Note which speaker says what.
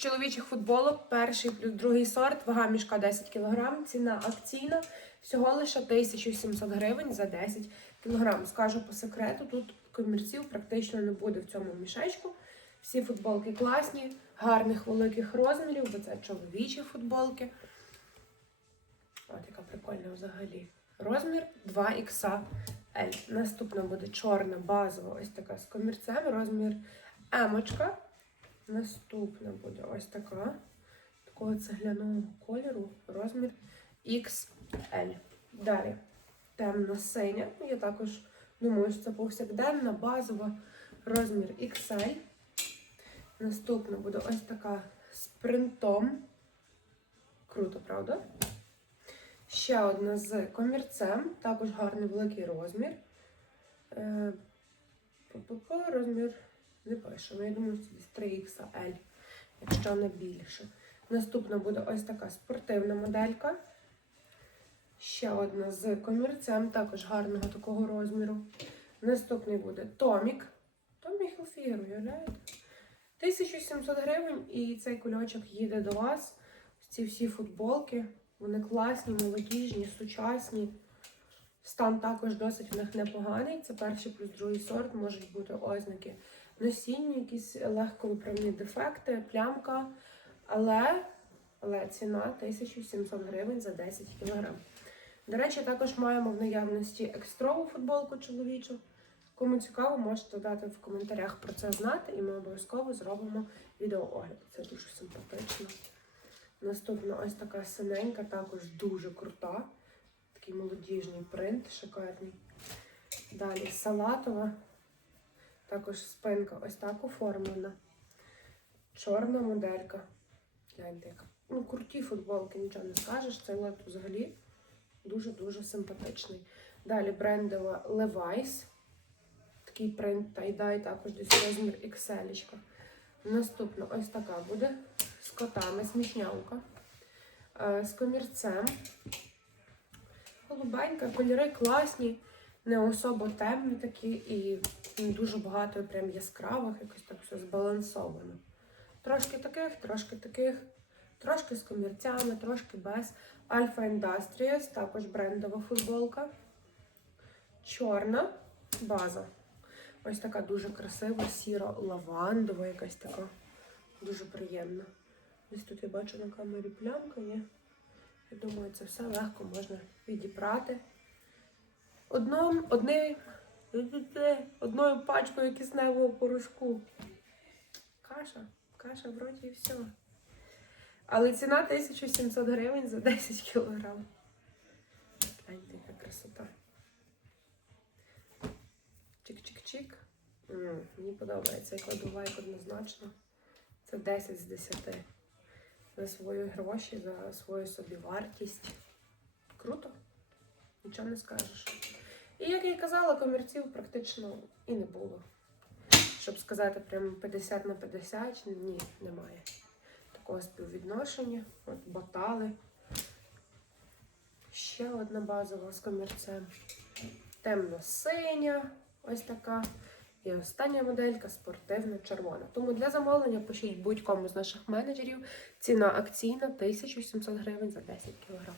Speaker 1: чоловічих футболок, перший плюс другий сорт, вага мішка 10 кг, ціна акційна, всього лише 1700 гривень за 10 кг. Скажу по секрету, тут комірців практично не буде в цьому мішечку. Всі футболки класні, гарних великих розмірів, бо це чоловічі футболки. От яка прикольна взагалі. Розмір 2XL. Наступна буде чорна базова, ось така з комірцем, розмір емочка. Наступна буде ось така, такого цегляного кольору, розмір XL. Далі темно-синя. Я також думаю, що це повсякденна, базова, розмір XL. Наступна буде ось така з принтом. Круто, правда? Ще одна з комірцем, також гарний великий розмір. Е, розмір не пишемо. Я думаю, десь 3XL, якщо не більше. Наступна буде ось така спортивна моделька. Ще одна з комірцем, також гарного такого розміру. Наступний буде Томік. Томік Hilfiger, уявляєте? 1700 гривень і цей кульочок їде до вас. Ці всі футболки. Вони класні, молодіжні, сучасні. Стан також досить в них непоганий. Це перший плюс другий сорт, можуть бути ознаки носіння, якісь легко виправні дефекти, плямка. Але, але ціна 1700 гривень за 10 кг. До речі, також маємо в наявності екстрову футболку чоловічу. Кому цікаво, можете дати в коментарях про це знати, і ми обов'язково зробимо відеоогляд. Це дуже симпатично. Наступна ось така синенька, також дуже крута. Такий молодіжний принт, шикарний. Далі салатова. Також спинка ось так оформлена. Чорна моделька. Гляньте. Ну, круті футболки, нічого не скажеш. Цей лот взагалі дуже-дуже симпатичний. Далі брендова Levi's. Такий принт тай-дай, також десь розмір XL. Наступна ось така буде з котами, смішнявка. Е, З комірцем. Голубенька, кольори класні, не особо темні такі і дуже багато прям яскравих, якось так все збалансовано. Трошки таких, трошки таких, трошки з комірцями, трошки без. Alpha Industrials, також брендова футболка. Чорна база. Ось така дуже красива, сіро-лавандова, якась така. Дуже приємна. Ось тут я бачу на камері плямка є. Я думаю, це все легко можна відібрати. Одном, одне, одною пачкою кисневого порошку. Каша, каша вроді і все. Але ціна 1700 гривень за 10 кілограм. Гляньте, яка красота. Чик-чик-чик. Мені подобається, кладу лайк однозначно. Це 10 з 10. За свої гроші, за свою собівартість. Круто? Нічого не скажеш. І як я й казала, комірців практично і не було. Щоб сказати, прям 50 на 50, ні, немає такого співвідношення. От батали. Ще одна базова з комірцем. Темно-синя, ось така. І остання моделька спортивна червона. Тому для замовлення пишіть будь-кому з наших менеджерів. Ціна акційна 1700 гривень за 10 кг.